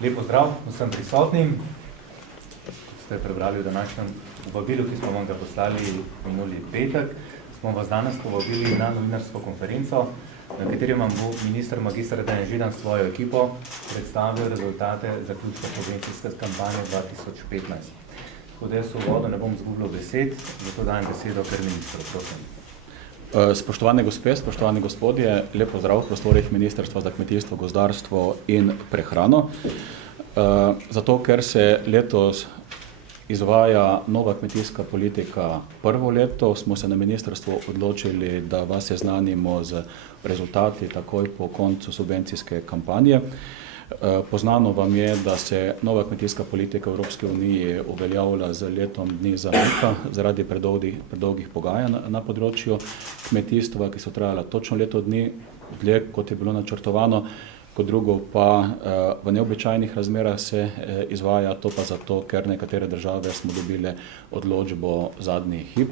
Lep pozdrav vsem prisotnim. Ste prebrali v današnjem vabilu, ki smo vam ga poslali minuli petek. Smo vas danes povabili na novinarsko konferenco, na kateri vam bo minister magister Dejan Židan s svojo ekipo predstavil rezultate zaključka subvencijske kampanje 2015. Tako da jaz v uvodu ne bom izgubljal besed, zato dajem besedo kar ministru, prosim. Spoštovane gospe, spoštovani gospodje, lep pozdrav v prostorih Ministrstva za kmetijstvo, gozdarstvo in prehrano. Zato, ker se letos izvaja nova kmetijska politika prvo leto, smo se na ministrstvu odločili, da vas seznanimo z rezultati takoj po koncu subvencijske kampanje. Poznano vam je, da se nova kmetijska politika v Evropski uniji uveljavlja z letom dni zamika zaradi predolgih pogajanj na področju kmetijstva, ki so trajala točno leto dni, dlje kot je bilo načrtovano. Kot drugo pa v neobičajnih razmerah se izvaja, to pa zato, ker nekatere države smo dobile odločbo zadnji hip.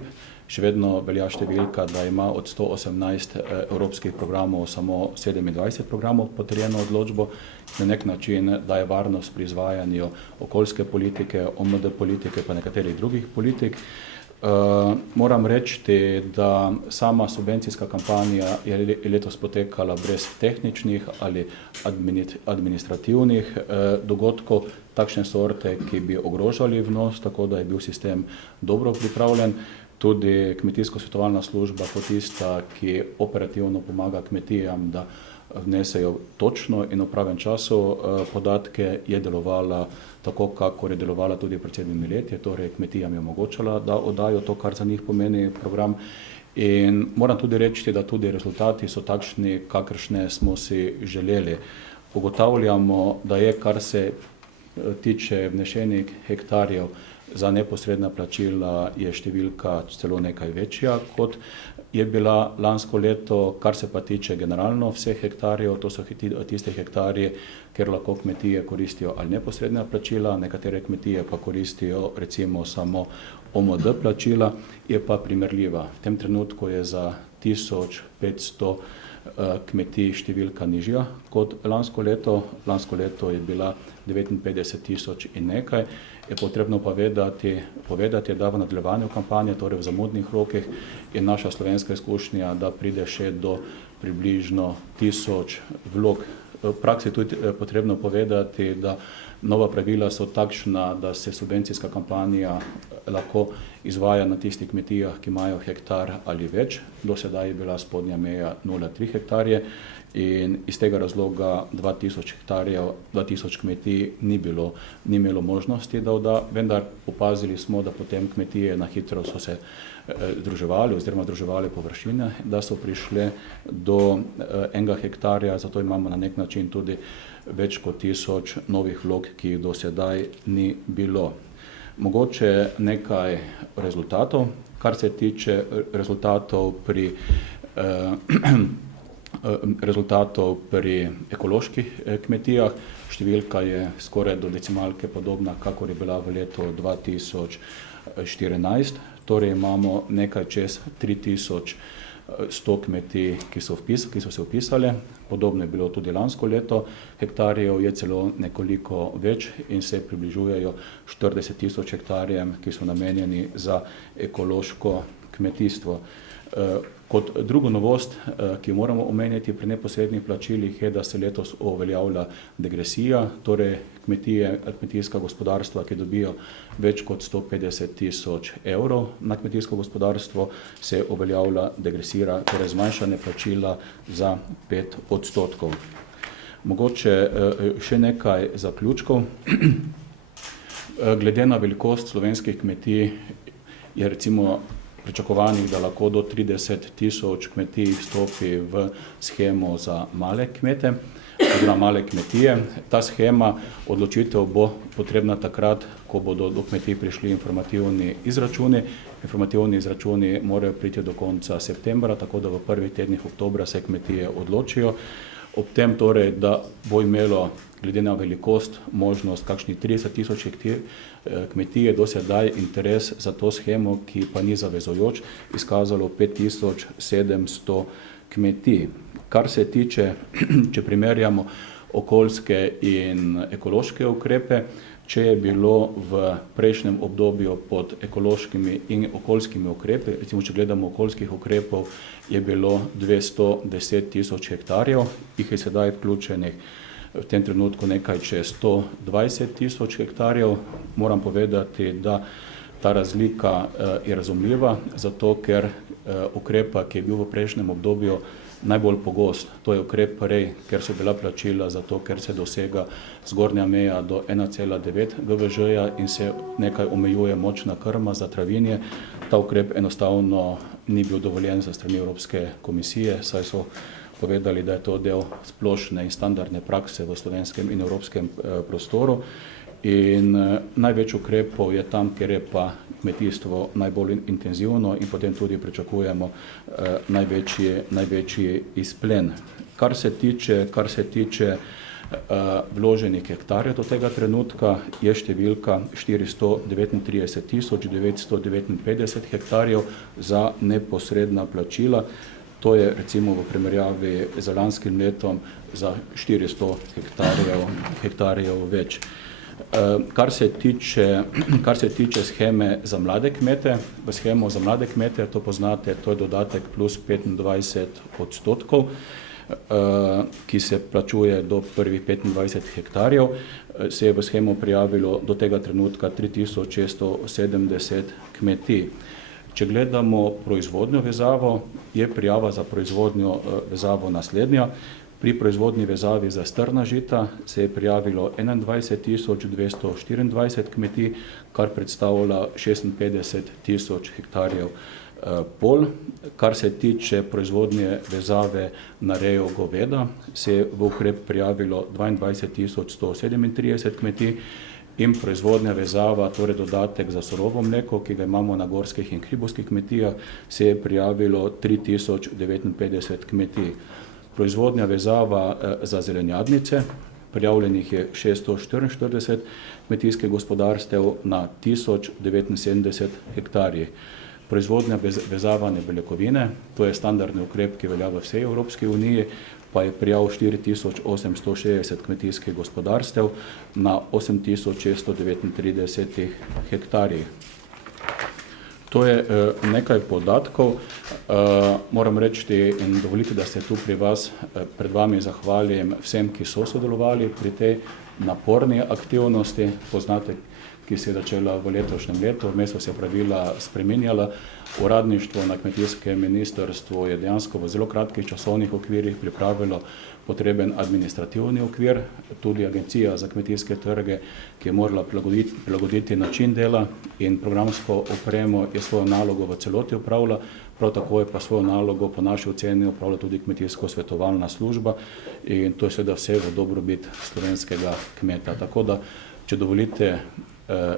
Še vedno velja številka, da ima od 118 evropskih programov samo 27 programov potrjeno odločbo, na nek način daje varnost pri izvajanju okoljske politike, OMD politike pa nekaterih drugih politik. Moram reči, da sama subvencijska kampanja je letos potekala brez tehničnih ali administrativnih dogodkov, takšne sorte, ki bi ogrožali vnos, tako da je bil sistem dobro pripravljen. Tudi kmetijsko-svetovalna služba kot tista, ki operativno pomaga kmetijam, da vnesejo točno in v pravem času podatke, je delovala tako, kakor je delovala tudi pred 7 leti, torej kmetijam je omogočala, da oddajo to, kar za njih pomeni program. In moram tudi reči, da tudi rezultati so takšni, kakršne smo si želeli. Ugotavljamo, da je, kar se tiče vnešenih hektarjev, za neposredna plačila je številka celo nekaj večja, kot je bila lansko leto. Kar se pa tiče generalno vseh hektarjev, to so tiste hektarje, ker lahko kmetije koristijo ali neposredna plačila, nekatere kmetije pa koristijo recimo samo OMD plačila, je pa primerljiva. V tem trenutku je za 1500 kmetij številka nižja kot lansko leto. Lansko leto je bila 59 000 in nekaj. Je potrebno povedati, da v nadaljevanju kampanje, torej v zamudnih rokih, je naša slovenska izkušnja, da pride še do približno 1000 vlog. V praksi tudi potrebno povedati, da nova pravila so takšna, da se subvencijska kampanja lahko izvaja na tistih kmetijah, ki imajo hektar ali več. Do sedaj je bila spodnja meja 0,3 hektarje in iz tega razloga 2000 kmetij ni imelo možnosti, da odda, vendar opazili smo, da potem kmetije na hitro so se združevali površine, da so prišle do 1 hektarja, zato imamo na nek način tudi več kot 1000 novih vlog, ki jih do sedaj ni bilo. Mogoče nekaj rezultatov. Kar se tiče rezultatov pri ekoloških kmetijah, številka je skoraj do decimalke podobna, kakor je bila v letu 2014. Torej imamo nekaj čez 3100 kmetij, ki so se vpisale. Podobno je bilo tudi lansko leto. Hektarjev je celo nekoliko več in se približujejo 40 000 hektarjem, ki so namenjeni za ekološko kmetijstvo. Kot drugo novost, ki moramo omeniti pri neposrednih plačilih, je, da se letos uveljavlja degresija, torej kmetijska gospodarstva, ki dobijo več kot 150 000 evrov na kmetijsko gospodarstvo, se uveljavlja degresija, torej zmanjšanje plačila za 5%. Mogoče še nekaj zaključkov. Glede na velikost slovenskih kmetij je recimo pričakovanih, da lahko do 30 000 kmetij vstopi v shemo za male kmete, oziroma male kmetije. Ta shema, odločitev bo potrebna takrat, ko bodo do kmetij prišli informativni izračuni. Informativni izračuni morajo priti do konca septembra, tako da v prvih tednih oktobra se kmetije odločijo. Ob tem torej, da bo imelo glede na velikost možnost kakšnih 30 000 kmetije do sedaj interes za to shemo, ki pa ni zavezujoč, izkazalo 5700 kmetij. Kar se tiče, če primerjamo okoljske in ekološke ukrepe. Če je bilo v prejšnjem obdobju pod ekološkimi in okoljskimi ukrepi, recimo če gledamo okoljskih ukrepov, je bilo 210 tisoč hektarjev, jih je sedaj vključenih v tem trenutku nekaj čez 120 tisoč hektarjev. Moram povedati, da ta razlika je razumljiva, zato ker ukrepa, ki je bil v prejšnjem obdobju najbolj pogost, to je ukrep prej, ker so bila plačila zato, ker se dosega zgornja meja do 1,9 GVŽ-ja in se nekaj omejuje močna krma za travinje. Ta ukrep enostavno ni bil dovoljen za strani Evropske komisije, saj so povedali, da je to del splošne in standardne prakse v slovenskem in evropskem prostoru. In največ ukrepov je tam, kjer je pa kmetijstvo najbolj intenzivno in potem tudi pričakujemo največji izplen. Kar se tiče vloženih hektarjev do tega trenutka, je številka 439 959 hektarjev za neposredna plačila. To je recimo v primerjavi z lanskim letom za 400 hektarjev več. Kar se tiče sheme za mlade kmete, v shemo za mlade kmete, to poznate, to je dodatek plus 25%, ki se plačuje do prvih 25 hektarjev, se je v shemo prijavilo do tega trenutka 3670 kmetij. Če gledamo proizvodnjo vezavo, je prijava za proizvodnjo vezavo naslednja. Pri proizvodni vezavi za strna žita se je prijavilo 21 224 kmetij, kar predstavlja 56 tisoč hektarjev polj. Kar se tiče proizvodnje vezave na rejo goveda, se je v ukrep prijavilo 22 137 kmetij in proizvodnja vezava, torej dodatek za surovo mleko, ki ga imamo na gorskih in hribovskih kmetijah, se je prijavilo 3059 kmetij. Proizvodnja vezava za zelenjadnice, prijavljenih je 644 kmetijskih gospodarstev na 1079 hektarjih. Proizvodnja vezavane beljakovine, to je standardni ukrep, ki velja v vsej Evropski uniji, pa je prijav 4860 kmetijskih gospodarstev na 8639 hektarjih. To je nekaj podatkov. Moram reči in dovolite, da se tu pred vami zahvalim vsem, ki so sodelovali pri tej naporni aktivnosti. Poznate, ki se je začela v letošnjem letu, vmes so se pravila spreminjala. Uradništvo na kmetijskem ministrstvu je dejansko v zelo kratkih časovnih okvirih pripravilo potreben administrativni okvir, tudi Agencija za kmetijske trge, ki je morala prilagoditi način dela in programsko opremo, je svojo nalogo v celoti opravila, prav tako je pa svojo nalogo po naši oceni opravila tudi kmetijsko svetovalna služba in to je seveda vse v dobrobit slovenskega kmeta. Tako da, če dovolite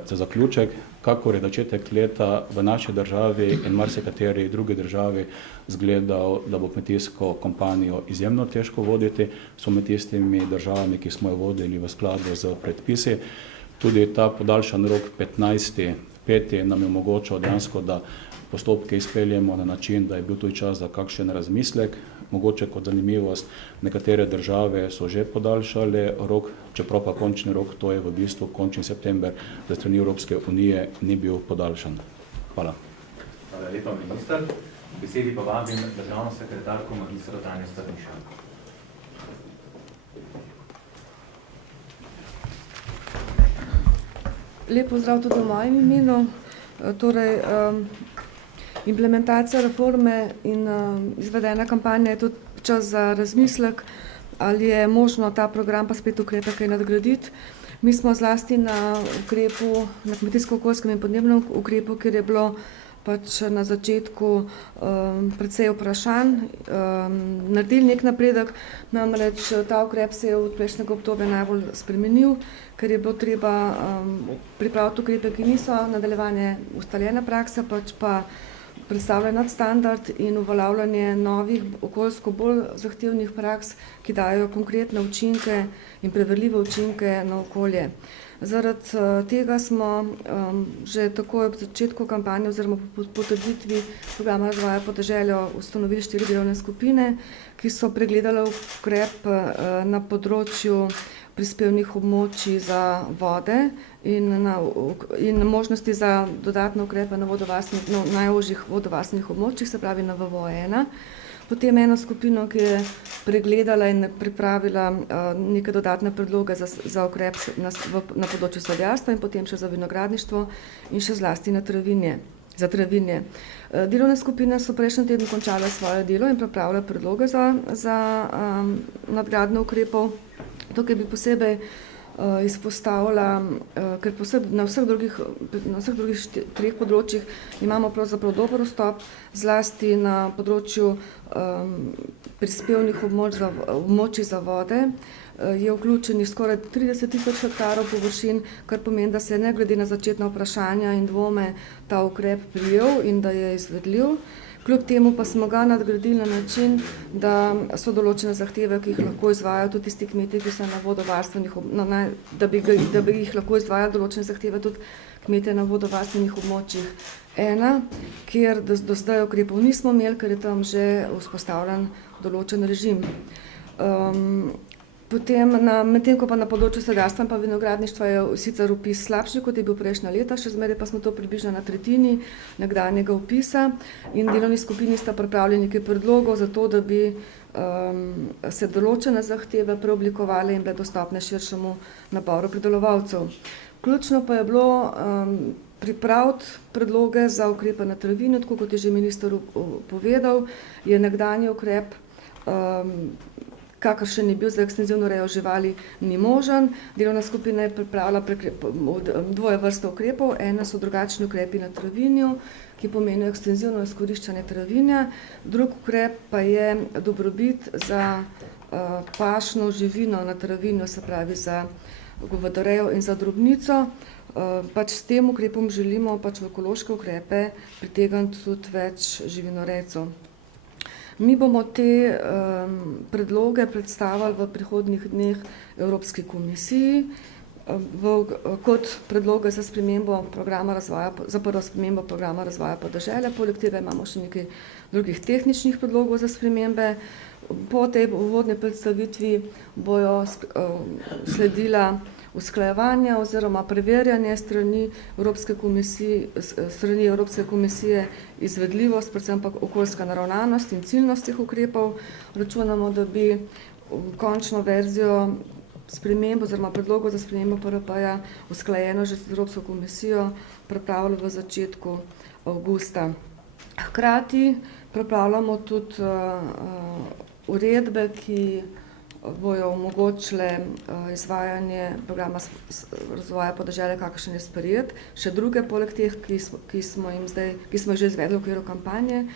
za zaključek, kakor je začetek leta v naši državi in marsikateri drugi državi zgledal, da bo kmetijsko kampanjo izjemno težko voditi, so med tistimi državami, ki smo jo vodili v skladu z predpisi. Tudi ta podaljšan rok 15.5. nam je omogočal dejansko, da postopke izpeljemo na način, da je bil tudi čas za kakšen razmislek. Mogoče kot zanimivost, nekatere države so že podaljšale rok, čeprav pa končni rok, to je v bistvu končni september, za strani Evropske unije ni bil podaljšan. Hvala. Hvala lepa, minister. V besedi pa vabim državno sekretarko magistro Tanjo Strniša. Lep pozdrav tudi v mojem imenu. Torej, implementacija reforme in izvedena kampanja je tudi čas za razmislek, ali je možno ta program pa spet ukrepe kaj nadgraditi. Mi smo zlasti na ukrepu, na kmetijsko-okoljskem in podnebnem ukrepu, kjer je bilo pač na začetku precej vprašanj, naredili nek napredek, namreč ta ukrep se je od prejšnjega obdobja najbolj spremenil, ker je bilo treba pripraviti ukrepe, ki niso nadaljevanje ustaljena praksa, pač pa predstavlja nadstandard in uveljavljanje novih okoljsko bolj zahtevnih praks, ki dajo konkretne učinke in preverljive učinke na okolje. Zaradi tega smo že takoj ob začetku kampanje oziroma po potrditvi programa razvoja podeželja ustanovili 4 delovne skupine, ki so pregledale ukrep na področju prispevnih območij za vode in možnosti za dodatne ukrepe na najožjih vodovarstvenih območjih, se pravi na VVO1. Potem eno skupino, ki je pregledala in pripravila neke dodatne predloge za ukrep na področju sadjarstva in potem še za vinogradništvo in še zlasti za travinje. Delovne skupine so prejšnji teden končale svoje delo in pripravile predloge za nadgradnjo ukrepov. Tukaj bi posebej izpostavila, ker na vseh drugih 3 področjih imamo pravzaprav dober vstop, zlasti na področju prispevnih območij za vode. Je vključenih skoraj 30.000 hektarov površin, kar pomeni, da se ne glede na začetna vprašanja in dvome ta ukrep prijel in da je izvedljiv. Kljub temu pa smo ga nadgradili na način, da so določene zahteve, ki jih lahko izvajajo tudi tisti kmetje, ki so na vodovarstvenih, da bi jih lahko izvajali določene zahteve tudi kmetje na vodovarstvenih območjih 1, kjer do zdaj ukrepov nismo imeli, ker je tam že vzpostavljen določen režim. Medtem ko pa na področju sadjarstva in vinogradništva je sicer vpis slabši, kot je bil prejšnja leta, še zmeraj pa smo to približno na tretjini nekdanjega vpisa in delovni skupini sta pripravili nekaj predlogov za to, da bi se določene zahteve preoblikovali in bile dostopne širšemu naboru pridelovalcev. Ključno pa je bilo pripraviti predloge za ukrepe na travinju, tako kot je že minister povedal, je nekdanji ukrep kakršen je bil za ekstenzivno rejo živali, ni možen. Delovna skupina je pripravila dvoje vrste ukrepov. Ena so drugačni ukrepi na travinju, ki pomenijo ekstenzivno izkoriščanje travinja. Drug ukrep pa je dobrobit za pašno živino na travinju, se pravi za govedorejo in za drobnico. S tem ukrepom želimo v ekološke ukrepe pritegniti tudi več živinorejcev. Mi bomo te predloge predstavili v prihodnjih dneh Evropski komisiji kot predloge za spremembo programa razvoja, za prvo spremembo programa razvoja podeželja. Poleg tega imamo še nekaj drugih tehničnih predlogov za spremembe. Po tej uvodni predstavitvi bojo sledila usklajevanja oziroma preverjanje strani Evropske komisije izvedljivost, predvsem pa okoljska naravnanost in ciljnost teh ukrepov. Računamo, da bi končno verzijo sprememb oziroma predlogov za spremembo PRP-ja usklajeno že z Evropsko komisijo pripravili v začetku avgusta. Hkrati pripravljamo tudi uredbe, ki bojo omogočile izvajanje programa razvoja podeželja, kakšen je sprejet, še druge poleg teh, ki smo že izvedli v okviru kampanje.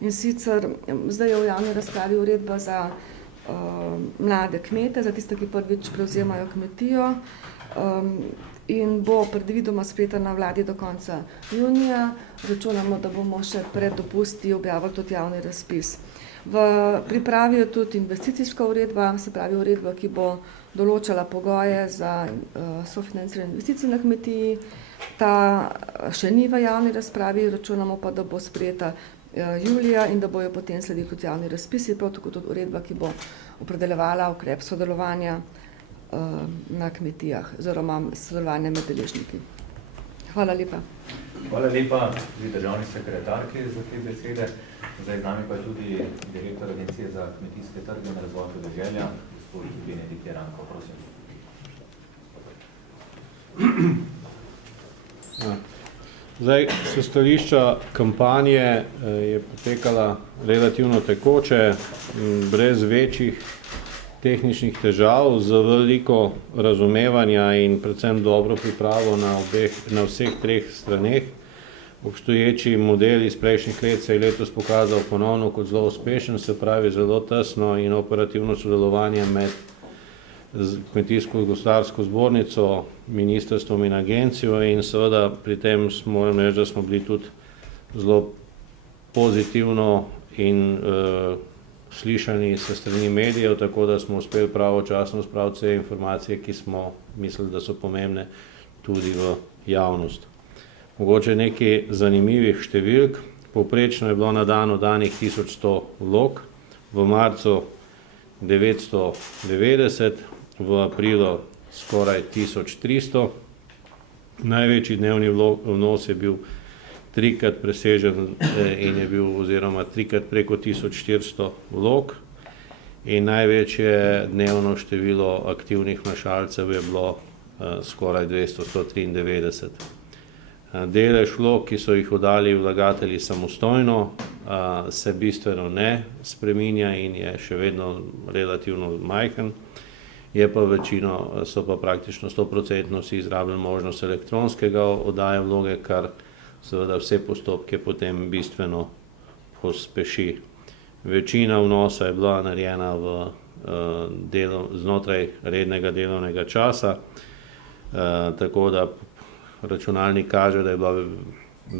In sicer zdaj je v javni razpravi uredba za mlade kmete, za tiste, ki prvič prevzemajo kmetijo in bo predvidoma sprejeta na vladi do konca junija. Računamo, da bomo še pred dopusti objavili tudi javni razpis. V pripravi je tudi investicijska uredba, se pravi uredba, ki bo določala pogoje za sofinanciranje investicij na kmetiji. Ta še ni v javni razpravi, računamo pa, da bo sprejeta julija in da bojo potem sledili tudi javni razpisi, prav tako tudi uredba, ki bo opredeljevala ukrep sodelovanja na kmetijah oziroma sodelovanja med deležniki. Hvala lepa. Hvala lepa tudi državni sekretarki za te besede. Zdaj z nami pa je tudi direktor Agencije za kmetijske trge in razvoj podeželja, gospod Benedikt Jeranko, prosim. Zdaj, s stališča kampanje je potekala relativno tekoče, brez večjih tehničnih težav, z veliko razumevanja in predvsem dobro pripravo na vseh 3 straneh. Obstoječi model iz prejšnjih let se je letos pokazal ponovno kot zelo uspešen, se pravi zelo tesno in operativno sodelovanje med Kmetijsko-gozdarsko zbornico, ministrstvom in agencijo in seveda pri tem moram reči, da smo bili tudi zelo pozitivno in slišani se strani medijev, tako da smo uspeli pravočasno spraviti vse informacije, ki smo mislili, da so pomembne, tudi v javnost. Mogoče nekaj zanimivih številk. Povprečno je bilo na dan oddanih 1100 vlog, v marcu 990, v aprilu skoraj 1300. Največji dnevni vnos je bil trikrat presežen in je bil oziroma trikrat preko 1400 vlog in največje dnevno število aktivnih vnašalcev je bilo skoraj 293. Delež vlog, ki so jih oddali vlagatelji samostojno, se bistveno ne spreminja in je še vedno relativno majhen. So pa praktično 100% vsi izrabili možnost elektronskega oddaje vloge, kar seveda vse postopke potem bistveno pospeši. Večina vnosa je bila narejena znotraj rednega delovnega časa, tako da računalnik kaže, da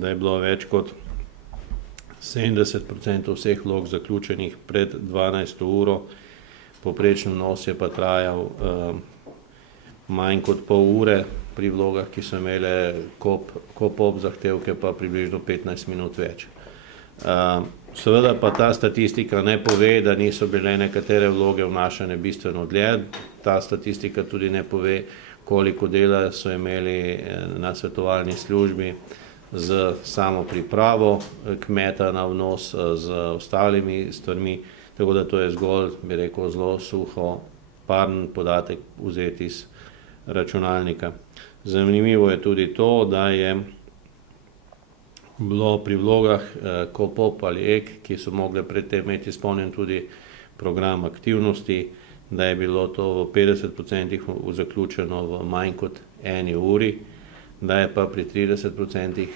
je bilo več kot 70% vseh vlog zaključenih pred 12. uro, povprečen vnos je pa trajal manj kot pol ure, pri vlogah, ki so imele kop-op zahtevke, pa približno 15 minut več. Seveda pa ta statistika ne pove, da niso bile nekatere vloge vnašane bistveno dlje. Ta statistika tudi ne pove, koliko dela so imeli na svetovalni službi z samo pripravo kmeta na vnos, z ostalimi stvarmi, tako da to je zgolj, bi rekel, zelo suho, paren podatek vzeti iz računalnika. Zanimivo je tudi to, da je bilo pri vlogah kop-op ali ek, ki so mogle predtem imeti izpolnjen tudi program aktivnosti, da je bilo to v 50% zaključeno v manj kot 1 uri, da je pa pri 30%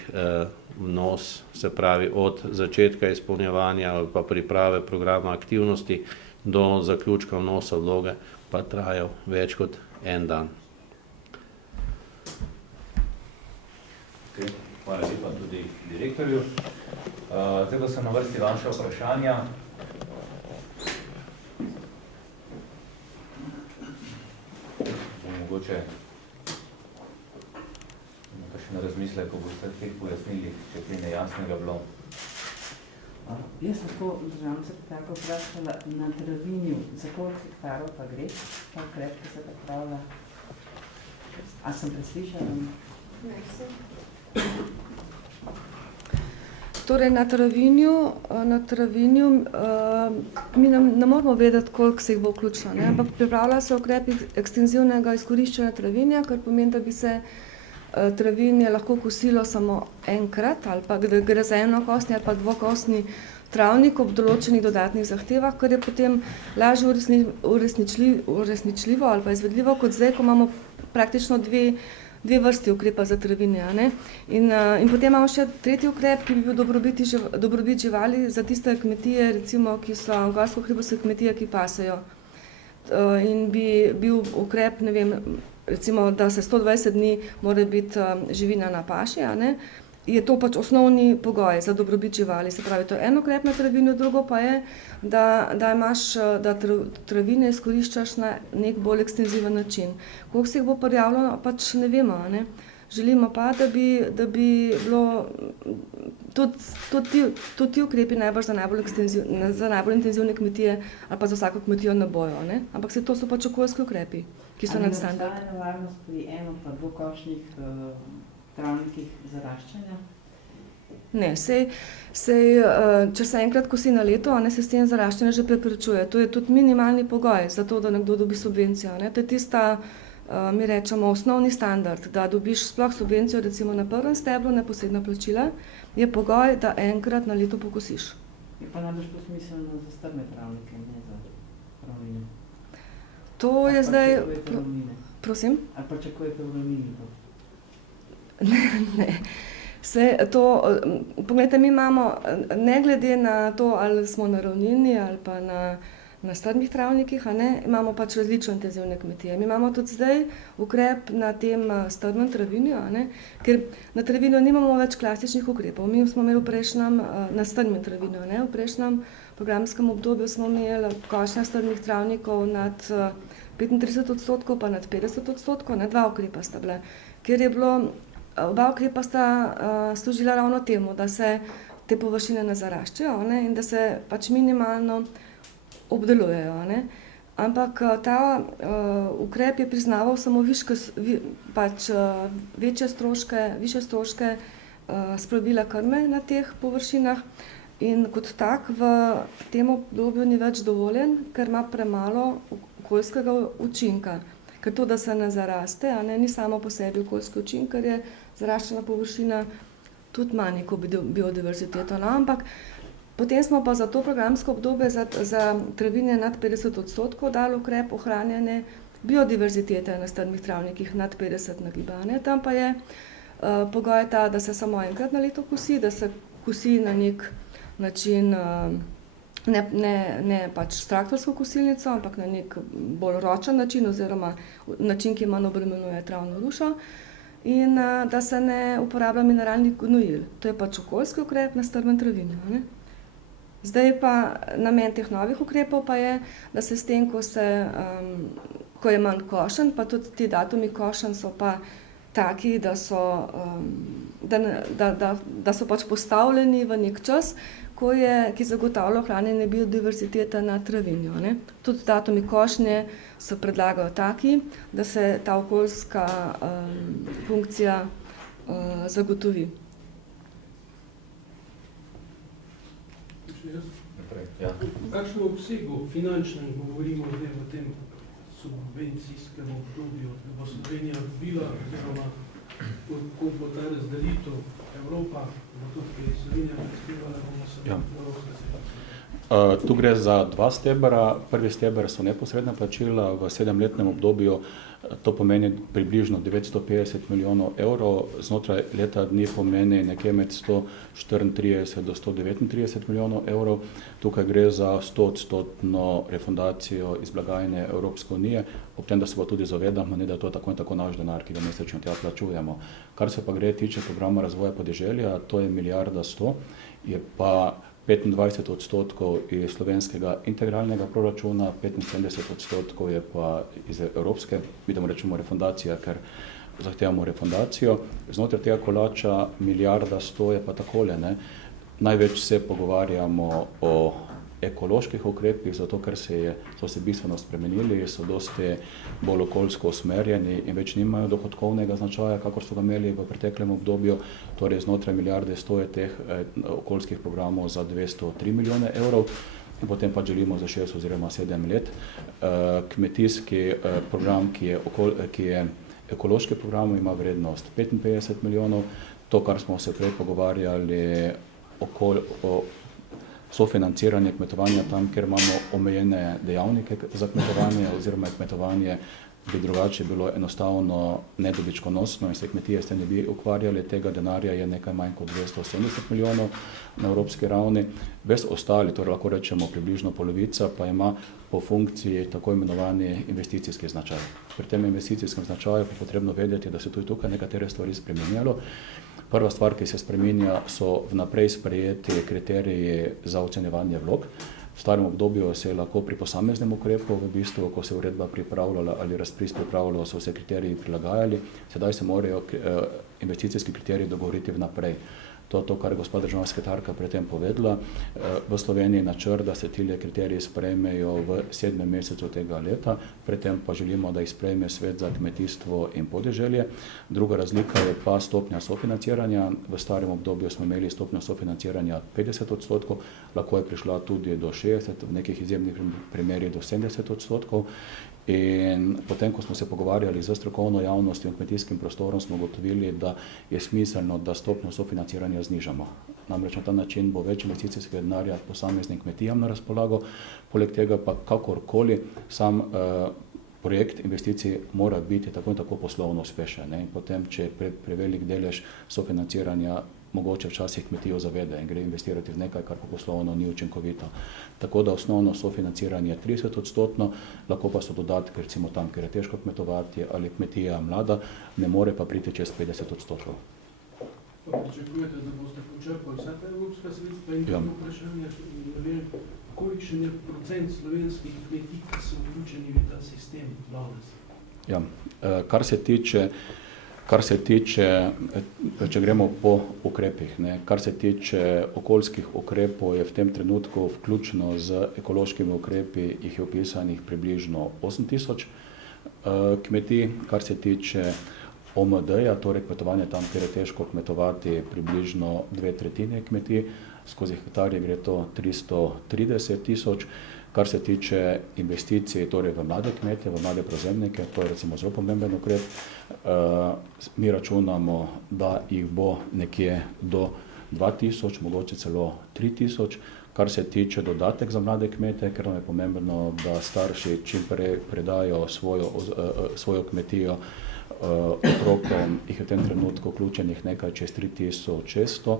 vnos, se pravi od začetka izpolnjevanja ali pa priprave programa aktivnosti do zaključka vnosa vloge, pa trajal več kot 1 dan. Hvala lepa tudi direktorju. Zdaj pa so na vrsti vaše vprašanja. Mogoče imate še na razmisle, ko boste teh pojasnili, če je nejasnega bilo. Jaz lahko državno sekretarko vprašala na Travinju, za koliko hektarov pa gre, ta ukrep, ki se pripravlja? A sem preslišala? Ne, sem. Torej na Travinju mi ne moramo vedeti, koliko se jih bo vključilo, ampak pripravlja se ukrep ekstenzivnega izkoriščanja travinja, kar pomeni, da bi se travinje lahko kosilo samo enkrat, ali pa da gre za enokosni ali pa dvokosni travnik ob določenih dodatnih zahtevah, kar je potem lažje uresničljivo ali pa izvedljivo kot zdaj, ko imamo praktično dve vrsti ukrepa za travinje. In potem imamo še tretji ukrep, ki bi bil dobrobit živali za tiste kmetije, recimo, ki so gorsko-hribovske kmetije, ki pasejo. In bi bil ukrep, ne vem, recimo, da se 120 dni mora biti živina na paši, je to pač osnovni pogoj za dobrobit živali. Se pravi, to je en ukrep na travinju, drugo pa je, da travinje izkoriščaš na nek bolj ekstenziven način. Koliko se jih bo prijavljalo, pač ne vemo. Želimo pa, da bi bilo tudi ti ukrepi najbolj za najbolj intenzivne kmetije ali pa za vsako kmetijo ne bojo. Ampak to so pač okoljski ukrepi, ki so nadstandard. Ali ne obstaja nevarnost pri eno pa dvokošnih travnikih zaraščanja? Ne, če se enkrat kosi na leto, se s tem zaraščanje že preprečuje. To je tudi minimalni pogoj za to, da nekdo dobi subvencijo. To je tista, mi rečemo, osnovni standard, da dobiš sploh subvencijo, recimo na prvem stebru, neposredna plačila, je pogoj, da enkrat na leto pokosiš. Je pa najbolj smiselno za strme travnike, ne za ravnine? To je zdaj... Prosim? Ali pa čakujete v ravnini to? Ne. Poglejte, mi imamo, ne glede na to, ali smo na ravnini ali pa na strmih travnikih, imamo pač različno intenzivne kmetije. Mi imamo tudi zdaj ukrep na tem strmem travinju, ker na travinju nimamo več klasičnih ukrepov. Mi smo imeli na strmem travinju, v prejšnjem programskem obdobju smo imeli košnja strmih travnikov nad 35%, pa nad 50%, dva ukrepa sta bile. Ker je bilo, oba ukrepa sta služila ravno temu, da se te površine ne zaraščajo in da se pač minimalno obdelujejo. Ampak ta ukrep je priznaval samo više stroške spravila krme na teh površinah in kot tak v tem obdobju ni več dovoljen, ker ima premalo okoljskega učinka. Ker to, da se ne zaraste, ni samo po sebi okoljski učinek, ker je zaraščena površina tudi ima neko biodiverziteto. Ampak potem smo pa za to programsko obdobje za travinje nad 50% dali ukrep ohranjanje biodiverzitete na strmih travnikih nad 50 nagiba. Tam pa je pogoj ta, da se samo enkrat na leto kosi, da se kosi na nek način, ne pač s traktorsko kosilnico, ampak na nek bolj ročen način oziroma način, ki manj obremenjuje travno rušo. In da se ne uporablja mineralnih gnojil. To je pač okoljski ukrep na strmem travinju. Zdaj pa namen teh novih ukrepov pa je, da se s tem, ko je manj košen, pa tudi ti datumi košen so pa taki, da so pač postavljeni v nek čas, ki zagotavlja ohranjanje biodiverzitete na travinju. Tudi datumi košnje se predlagajo taki, da se ta okoljska funkcija zagotovi. V kakšnem obsegu finančnem govorimo zdaj v tem subvencijskem obdobju, da bo Slovenija dobila, oziroma kako bo ta razdelitev Evropa, bo tudi Slovenija prispevala, bomo se Evropska sredstva? Tu gre za dva stebra. Prvi steber so neposredna plačila v 7-letnem obdobju. To pomeni približno 950 milijonov evrov. Znotraj leta dni pomeni nekje med 134 do 139 milijonov evrov. Tukaj gre za 100% refundacijo iz blagajne Evropske unije, ob tem, da se pa tudi zavedamo, da je to tako in tako naš denar, ki ga mesečno tja plačujemo. Kar se pa tiče programa razvoja podeželja, to je 1,1 milijarde, je pa 25% iz slovenskega integralnega proračuna, 75% je pa iz evropske, vidimo rečemo refundacija, ker zahtevamo refundacijo. Znotraj tega kolača 1,1 milijarde je pa takole. Največ se pogovarjamo o ekoloških ukrepih, zato ker so se bistveno spremenili, so dosti bolj okoljsko usmerjeni in več nimajo dohodkovnega značaja, kakor so ga imeli v preteklem obdobju. Torej znotraj 1,1 milijarde je teh okoljskih programov za 203 milijone evrov in potem pa želimo za 6 oziroma 7 let. Kmetijski program, ki je ekološki program, ima vrednost 55 milijonov. To, kar smo se prej pogovarjali o sofinanciranje kmetovanja tam, kjer imamo omejene dejavnike za kmetovanje oziroma kmetovanje bi drugače bilo enostavno nedobičkonosno in se kmetije s tem ne bi ukvarjali. Tega denarja je nekaj manj kot 270 milijonov na evropski ravni. Ves ostali, torej lahko rečemo približno polovica, pa ima po funkciji tako imenovani investicijski značaj. Pri tem investicijskem značaju je potrebno vedeti, da se tudi tukaj nekatere stvari spremenjalo. Prva stvar, ki se spreminja, so vnaprej sprejeti kriteriji za ocenjevanje vlog. V starem obdobju se je lahko pri posameznem ukrepu, v bistvu, ko se je uredba pripravljala ali razpis pripravljala, so se kriteriji prilagajali. Sedaj se morajo investicijski kriteriji dogovoriti vnaprej. To je to, kar je gospa državna sekretarka predtem povedala. V Sloveniji načrt, da se ti kriteriji sprejmejo v 7. mesecu tega leta, predtem pa želimo, da jih sprejme Svet za kmetijstvo in podeželje. Druga razlika je pa stopnja sofinanciranja. V starem obdobju smo imeli stopnjo sofinanciranja 50%, lahko je prišla tudi do 60%, v nekih izjemnih primerih do 70%. In potem, ko smo se pogovarjali z strokovno javnostjo in kmetijskim prostorom, smo ugotovili, da je smiselno, da stopnjo sofinanciranja znižamo. Namreč na ta način bo več investicijskega denarja posameznim kmetijam na razpolago, poleg tega pa kakorkoli sam projekt investicij mora biti tako in tako poslovno uspešen. In potem, če je prevelik delež sofinanciranja, mogoče včasih kmetijo zavede in gre investirati v nekaj, kar pa poslovno ni učinkovito. Tako da osnovno sofinanciranje je 30%, lahko pa so dodatki, recimo tam, kjer je težko kmetovati ali kmetija mlada, ne more pa priti čez 50%. Pa pričakujete, da boste počrpali vsa ta evropska sredstva in Ja. vprašanje, ne vem, kolikšen je procent slovenskih kmetij, ki so vključeni v ta sistem danes? Ja, kar se tiče, če gremo po ukrepih, ne, kar se tiče okoljskih ukrepov, je v tem trenutku vključeno z ekološkimi ukrepi, jih je opisanih približno 8.000 kmetij, kar se tiče OMD-ja, torej kmetovanje tam, kjer je težko kmetovati, približno 2/3 kmetij, skozi hektarje gre to 330.000. Kar se tiče investicij, torej v mlade kmetje, v mlade prevzemnike, to je recimo zelo pomemben ukrep. Mi računamo, da jih bo nekje do 2.000, mogoče celo 3.000. Kar se tiče dodatek za mlade kmete, ker nam je pomembno, da starši čim prej predajo svojo kmetijo otrokom, jih je v tem trenutku vključenih nekaj čez 3.600.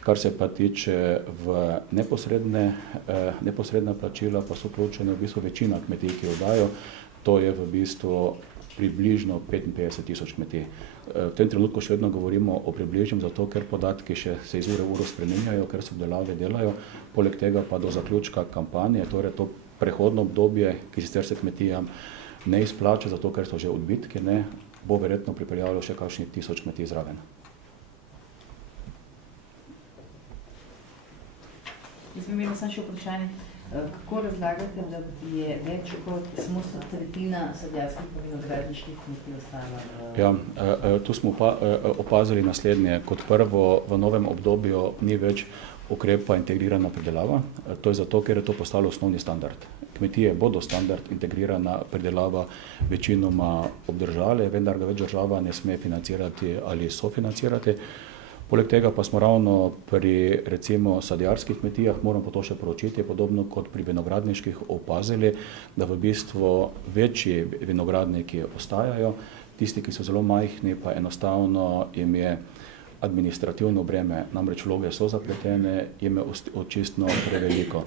Kar se pa tiče v neposredna plačila, pa so vključene v bistvu večina kmetij, ki jo dajo, to je v bistvu približno 55.000 kmetij. V tem trenutku še vedno govorimo o približnem, zato ker podatki še se iz ure v uro spreminjajo, ker se obdelave delajo, poleg tega pa do zaključka kampanje, torej to prehodno obdobje, ki sicer se kmetijam ne izplača, zato ker so že odbitki, ne, bo verjetno pripeljalo še kakšnih 1000 kmetij zraven. Jaz bi imela samo še vprašanje, kako razlagate, da je več kot samo 1/3 sadjarskih in vinogradniških kmetij ostala? Ja, tu smo opazili naslednje. Kot prvo, v novem obdobju ni več ukrepa integrirana pridelava. To je zato, ker je to postalo osnovni standard. Kmetije bodo standard integrirana pridelava večinoma obdržale, vendar ga več država ne sme financirati ali sofinancirati. Poleg tega pa smo ravno pri recimo sadjarskih kmetijah, moram pa to še proučiti, podobno kot pri vinogradniških opazili, da v bistvu večji vinogradniki ostajajo, tisti, ki so zelo majhni, pa enostavno jim je administrativno breme, namreč vloge so zapletene, jim je očistno preveliko.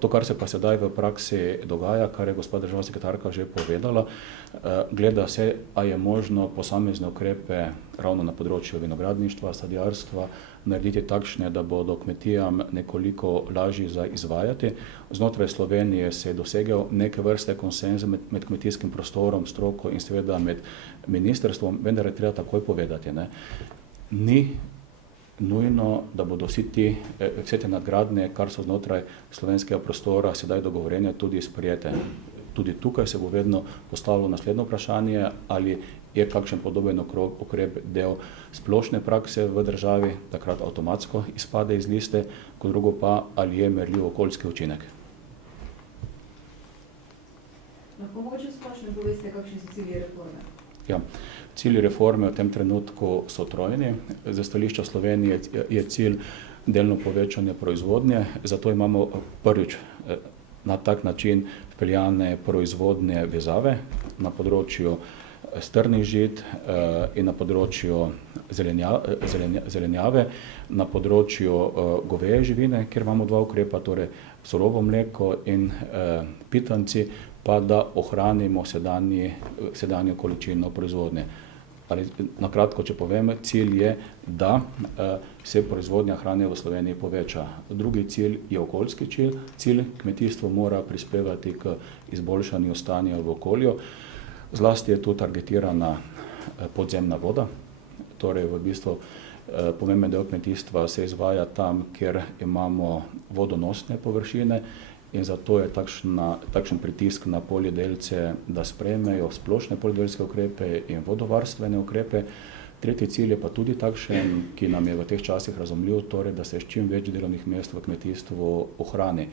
To, kar se pa sedaj v praksi dogaja, kar je gospa državna sekretarka že povedala, gleda se, a je možno posamezne ukrepe ravno na področju vinogradništva, sadjarstva narediti takšne, da bodo kmetijam nekoliko lažji za izvajati. Znotraj Slovenije se je dosegel neke vrste konsenz med kmetijskim prostorom, stroko in seveda med ministrstvom, vendar je treba takoj povedati, ne. Ni nujno, da bodo vse te nadgradnje, kar so znotraj slovenskega prostora sedaj dogovorjene, tudi sprejete. Tudi tukaj se bo vedno postavilo naslednje vprašanje, ali je kakšen podoben ukrep del splošne prakse v državi, takrat avtomatsko izpade iz liste, kot drugo pa, ali je merljiv okoljski učinek. Lahko mogoče splošno poveste, kakšni so cilji reforme? Ja, cilji reforme v tem trenutku so trojni. Za stališča Slovenije je cilj delno povečanje proizvodnje, zato imamo prvič na tak način vpeljane proizvodne vezave na področju strnih žit in na področju zelenjave, na področju goveje živine, kjer imamo dva ukrepa, torej surovo mleko in pitanci, pa da ohranimo sedanjo količino proizvodnje. Ali na kratko, če povem, cilj je, da se proizvodnja hrane v Sloveniji poveča. Drugi cilj je okoljski cilj. Kmetijstvo mora prispevati k izboljšanju stanja v okolju. Zlasti je tu targetirana podzemna voda, torej v bistvu pomemben del kmetijstva se izvaja tam, kjer imamo vodonosne površine, in zato je takšen pritisk na poljedelce, da sprejmejo splošne poljedelske ukrepe in vodovarstvene ukrepe. Tretji cilj je pa tudi takšen, ki nam je v teh časih razumljiv, torej da se čim več delovnih mest v kmetijstvu ohrani.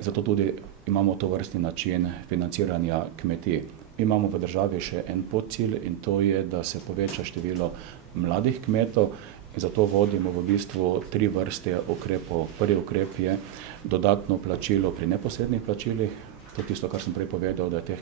Zato tudi imamo to vrstni način financiranja kmetij. Imamo v državi še en podcilj in to je, da se poveča število mladih kmetov. In zato vodimo v bistvu 3 vrste ukrepov. Prvi ukrep je dodatno plačilo pri neposrednih plačilih. To je tisto, kar sem prej povedal, da je teh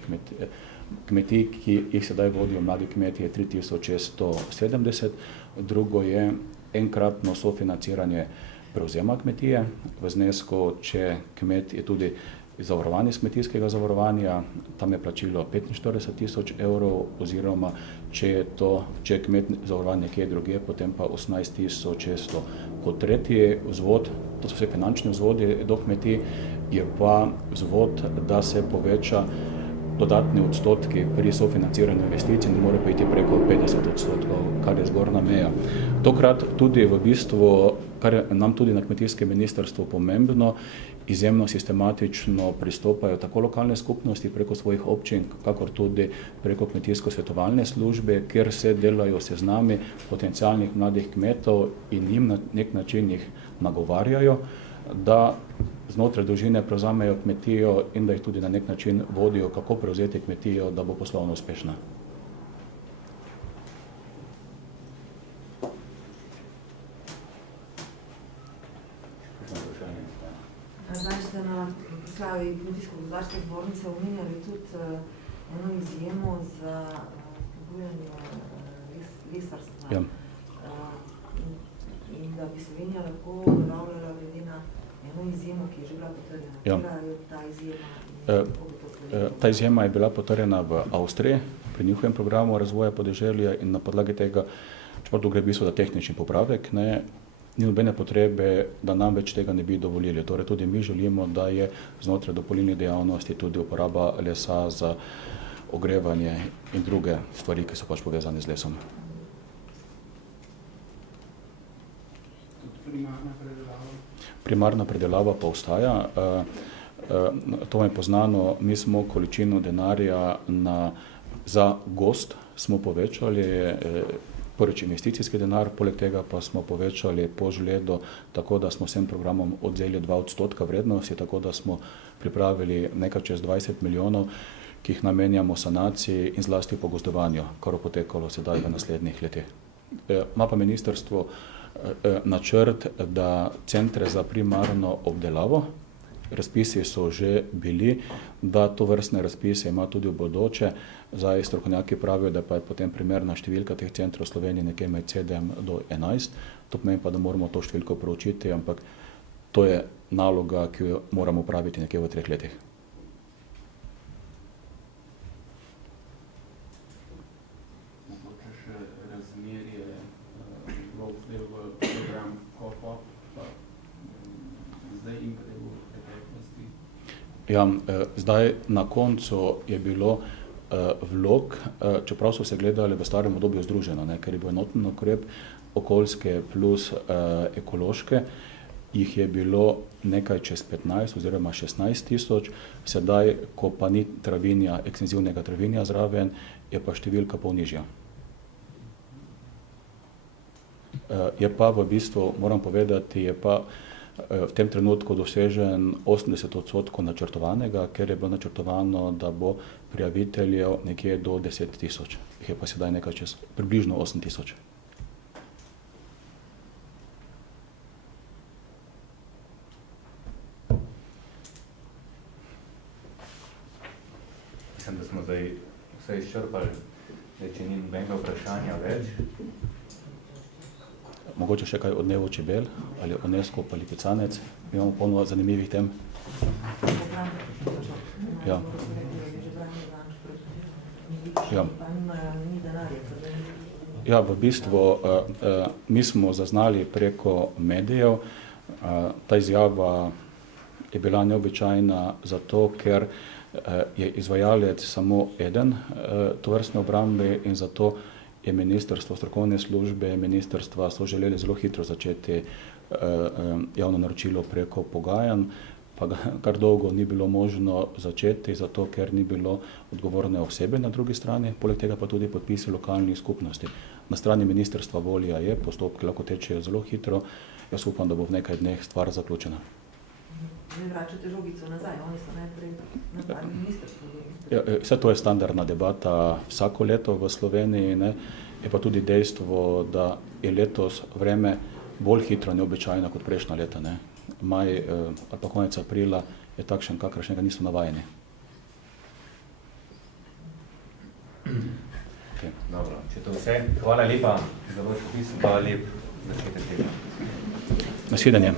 kmetij, ki jih sedaj vodijo mladi kmetje, 3670. Drugo je enkratno sofinanciranje prevzema kmetije v znesku, če kmet je tudi zavarovan iz kmetijskega zavarovanja, tam je plačilo 45 000 evrov, oziroma če je kmet zavarovan nekje drugje, potem pa 18 600. Kot tretji vzvod, to so vse finančni vzvodi do kmetij, je pa vzvod, da se poveča dodatni odstotki pri sofinanciranju investicij, ne more pa iti preko 50%, kar je zgornja meja. Tokrat tudi v bistvu, kar je nam tudi na kmetijskem ministrstvu pomembno, izjemno sistematično pristopajo tako lokalne skupnosti preko svojih občin, kakor tudi preko kmetijsko-svetovalne službe, kjer se delajo seznami potencialnih mladih kmetov in jim na nek način jih nagovarjajo, da znotraj družine prevzamejo kmetijo in da jih tudi na nek način vodijo, kako prevzeti kmetijo, da bo poslovno uspešna. Zdaj ste na proslavi Kmetijsko-gozdarske zbornice omenjali tudi eno izjemo za spodbujanje lesarstva. Ja. In da bi Slovenija lahko uveljavljala glede na eno izjemo, ki je že bila potrjena. Ja. Katera je ta izjema? Ta izjema je bila potrjena v Avstriji pri njihovem programu razvoja podeželja in na podlagi tega, čeprav tu gre v bistvu za tehnični popravek, ni nobene potrebe, da nam več tega ne bi dovolili. Torej tudi mi želimo, da je znotraj dopolnilnih dejavnosti tudi uporaba lesa za ogrevanje in druge stvari, ki so pač povezane z lesom. Primarna predelava pa ostaja. To je poznano, mi smo količino denarja za gozd smo povečali, prvič investicijski denar, poleg tega pa smo povečali po žledu, tako da smo vsem programom odzeli 2% vrednosti, tako da smo pripravili nekaj čez 20 milijonov, ki jih namenjamo sanaciji in zlasti pogozdovanju, kar bo potekalo sedaj v naslednjih letih. Ima pa ministrstvo načrt, da centre za primarno obdelavo, razpisi so že bili, da to vrstne razpise ima tudi v bodoče. Zdaj strokovnjaki pravijo, da pa je potem primerna številka teh centrov v Sloveniji nekje med 7 do 11. To pomeni pa, da moramo to številko proučiti, ampak to je naloga, ki jo moramo opraviti nekje v 3 letih. Mogoče še razmerje v program KOPOP, pa zdaj in prej v preteklosti. Ja, zdaj na koncu je bilo vlog, čeprav so se gledali v starem obdobju združeno, ker je bil enoten ukrep okoljske plus ekološke, jih je bilo nekaj čez 15 oziroma 16 tisoč, sedaj, ko pa ni travinja, ekstenzivnega travinja zraven, je pa številka pol nižja. Je pa v bistvu, moram povedati, je pa v tem trenutku dosežen 80% načrtovanega, ker je bilo načrtovano, da bo prijaviteljev nekje do 10 tisoč. Je pa sedaj nekaj čez približno 8 tisoč. Mislim, da smo zdaj vse izčrpali, če ni nobenega vprašanja več. Mogoče še kaj o dnevu čebel ali o UNESCO pa lipicanec. Imamo polno zanimivih tem. Ja. Ja. Ja, v bistvu mi smo zaznali preko medijev, ta izjava je bila neobičajna zato, ker je izvajalec samo eden tovrstne obrambe in zato je ministrstvo, strokovne službe ministrstva so želeli zelo hitro začeti javno naročilo preko pogajanj, pa kar dolgo ni bilo možno začeti, zato ker ni bilo odgovorne osebe na drugi strani, poleg tega pa tudi podpisi lokalnih skupnosti. Na strani ministrstva volja je, postopki lahko tečejo zelo hitro, jaz upam, da bo v nekaj dneh stvar zaključena. Vi vračate žogico nazaj, oni so najprej napadli ministrstvo. Vse to je standardna debata vsako leto v Sloveniji, je pa tudi dejstvo, da je letos vreme bolj hitro neobičajno kot prejšnja leta. Maj ali pa konec aprila je takšen, kakršnega niso navajeni. Dobro, če to vse, hvala lepa za vaš opis, pa lep začetek tega. Nasvidenje.